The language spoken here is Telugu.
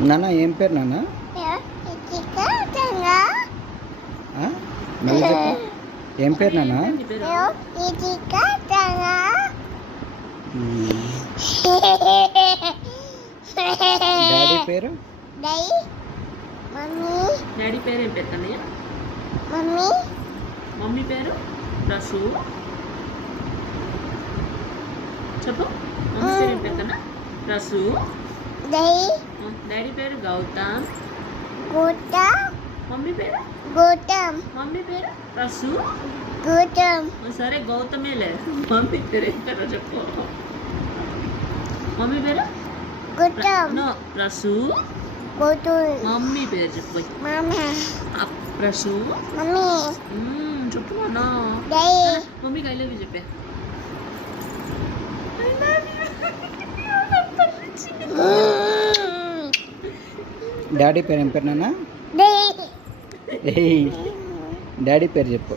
నాన్న ఏం పేరు నాన్న? మళ్ళీ చెప్పు. ఏం పేరు నాన్న? డాడీ పేరు? డాడీ పేరు ఏం పేరు కన్నయ్య? మమ్మీ పేరు రసు. చెప్పు. మమ్మీ పేరు ఏం పేరు కన్నా? రసు. డాడీ పేరు గౌతమ్. మమ్మీ పేరు మమ్మీ పేరు రసు. సరే గౌతమేలే. మమ్మీ పేరు ఏం పేరో చెప్పు. మమ్మీ పేరు నో రసు. మమ్మీ పేరు చెప్పు. రసు చెప్పు నాన్న. మమ్మీకి ఐ లవ్ యూ చెప్పే. డాడీ పేరు ఏం పేరు నాన్న? డాడీ పేరు చెప్పు.